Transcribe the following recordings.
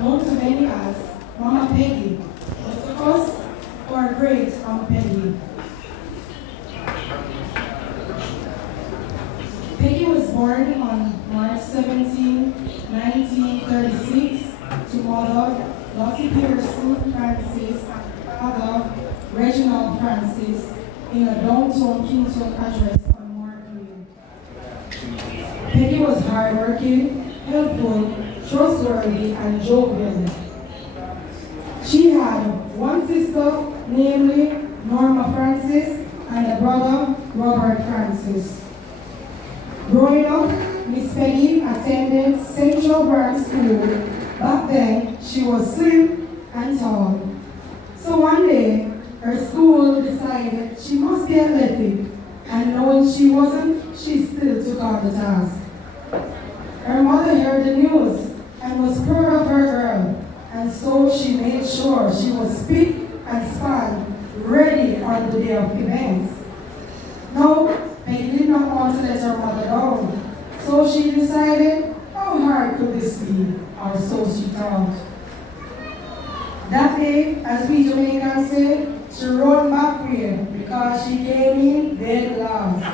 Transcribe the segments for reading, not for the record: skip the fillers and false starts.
known to many as Mama Peggy, but to us, our great Aunt Peggy. Peggy was born on March 17, 1936, to mother Lottie Pearson Francis and father Reginald Francis in a downtown Kingston address on Mark Lane. Peggy was hardworking, helpful, trustworthy, and jovial. She had one sister, namely Norma Francis, and a brother, Robert Francis. Growing up, Miss Peggy attended Central Brand School. Back then, she was slim and tall. So one day, her school decided she must be athletic, and knowing she wasn't, she still took on the task. Her mother heard the news and was proud of her girl, and so she made sure she was spick and span, ready on the day of events. Now, Peggy did not want to let her mother down, so she decided, how hard could this be, or so she thought. That day, as we Jamaicans say, she rolled back here because she came in dead last.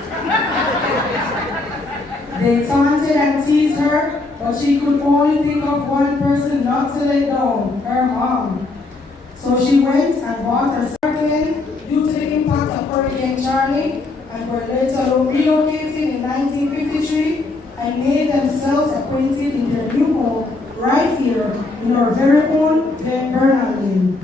They taunted and teased her, but she could only think of one person not to let down, her mom. So she went and bought her snorkeling due to the impact of Hurricane Charlie, and were later relocated in 1953 and made themselves acquainted in their new home right here in our very own Bernal Lane.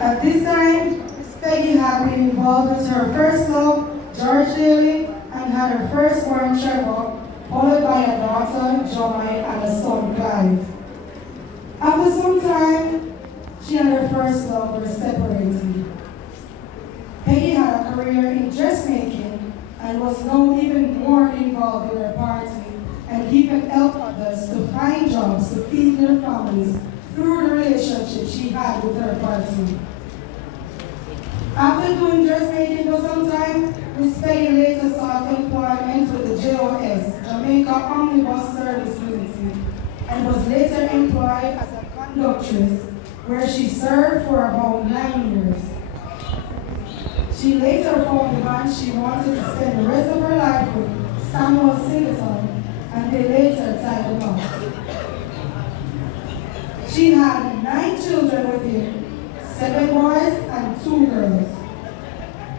At this time, Peggy had been involved with her first love, George Daly, and had her firstborn Trevor, followed by a daughter, Joy, and a son, Clive. After some time, she and her first love were separated. Peggy had a career in dressmaking and was now even more involved in her party and even helped others to find jobs to feed their families through the relationship she had with her party. After doing dressmaking for some time, Miss Peggy later sought employment with the JOS, Jamaica Omnibus Service Limited, and was later employed as a conductress, where she served for about 9 years. She later found the man she wanted to spend the rest of her life with, Samuel Singleton, and they later tied him up. She had 9 children with him, 7 boys and 2 girls.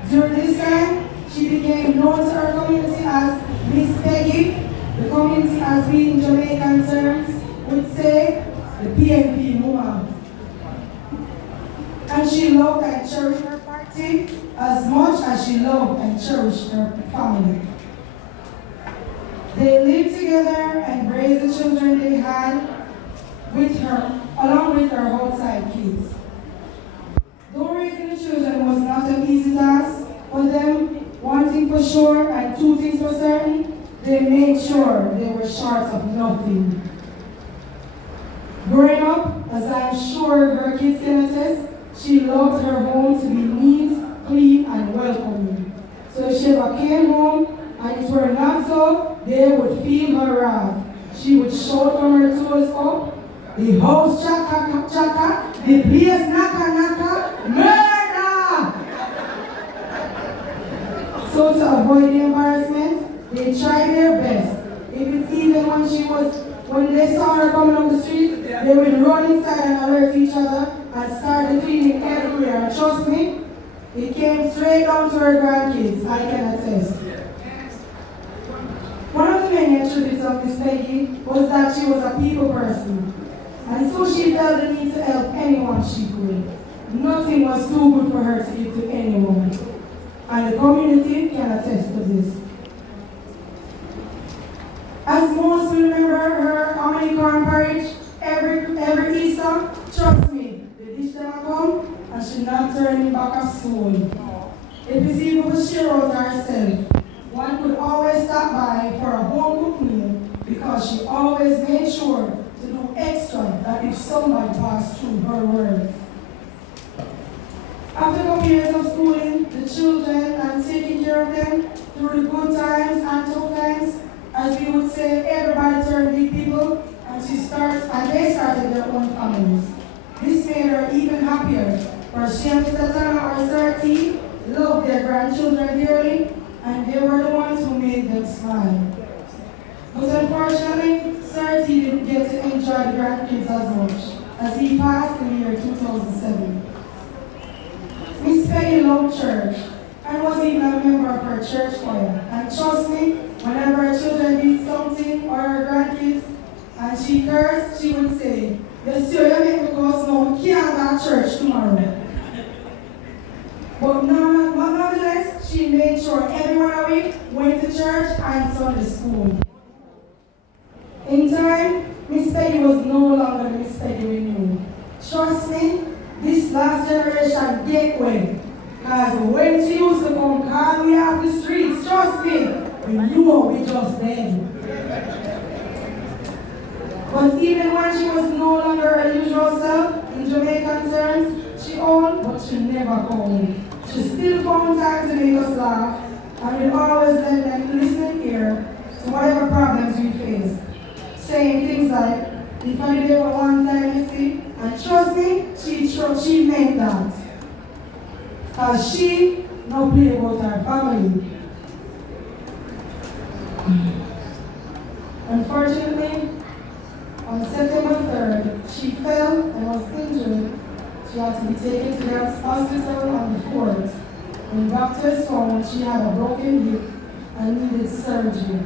During this time, she became known to her community as Miss Peggy, the community as we in Jamaican terms would say, the PNP woman. And she loved and cherished her party as much as she loved and cherished her family. They lived together and raised the children they had with her, along with her outside kids. Though raising the children was not an easy task for them, one thing for sure and 2 things for certain, they made sure they were short of nothing. Growing up, as I'm sure her kids can attest, she loved her home to be neat, clean, and welcoming. So if she ever came home and it were not so, they would feel her wrath. She would shout from her toes up, the house chaka chaka, the place naka naka, murder! So to avoid the embarrassment, they tried their best. If it's even when they saw her coming up the street, they would run inside and alert each other and start cleaning everywhere. And trust me, it came straight down to her grandkids, I can attest. One of the many attributes of Miss Peggy was that she was a people person. And so she felt the need to help anyone she could. Nothing was too good for her to give to anyone. And the community can attest to this. As most will remember her hominy corn porridge every Easter, trust me, the dish them come and she not turning back a soul. If it's even for she wrote herself, one could always stop by for a home cooked meal because she always made sure to do extra that if somebody passed through her words. After a couple years of schooling, the children and taking care of them through the good times and tough times, as we would say, everybody turned big people, and they started their own families. This made her even happier, for she and Mr. Tana or Sir T loved their grandchildren dearly, and they were the ones who made them smile. But unfortunately, Sir T didn't get to enjoy the grandkids as much, as he passed in the year 2007. Miss Peggy loved church, and was even a member of her church choir. And trust me, whenever her children did something, or her grandkids, and she cursed, she would say, "You sure you make me go slow, we can't go to church tomorrow." But nonetheless, she made sure everyone a week went to church and Sunday school. In time, Miss Peggy was no longer Miss Peggy we knew. Trust me, this last generation get well. Because when she used to come call me off the streets, trust me, we knew we just then. But even when she was no longer her usual self, in Jamaican terms, she owned, but she never called. She still found time to make us laugh, and we always lend an listening ear to whatever problems we face. Saying things like, if I did ever one time, you see, and trust me, she meant that. Because she no play about her family. Unfortunately, on September 3rd, she fell and was injured. She had to be taken to the hospital on the 4th. When doctors found she had a broken hip and needed surgery.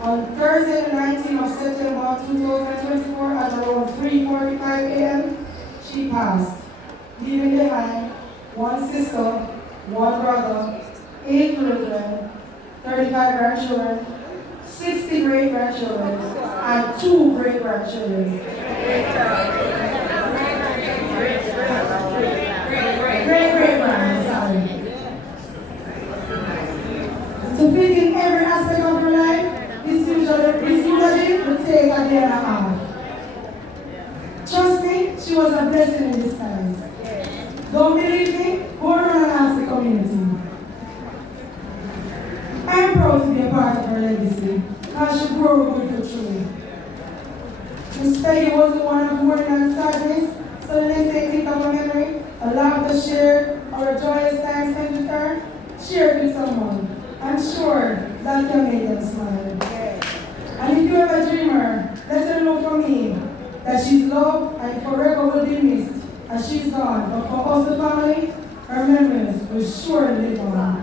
On Thursday, the 19th of September 2024, at around 3:45 a.m., she passed, leaving behind one sister, one brother, 8 children, 35 grandchildren, 60 great-grandchildren, and 2 great-grandchildren. true. Miss Peggy was the one of mourning and sadness, so the next day think of a memory, a laughter shared, or a joyous time spent with her, share it with someone. I'm sure that can make them smile. And if you have a dreamer, let her know from me that she's loved and forever will be missed, as she's gone. But for us, the family, her memories will surely live on.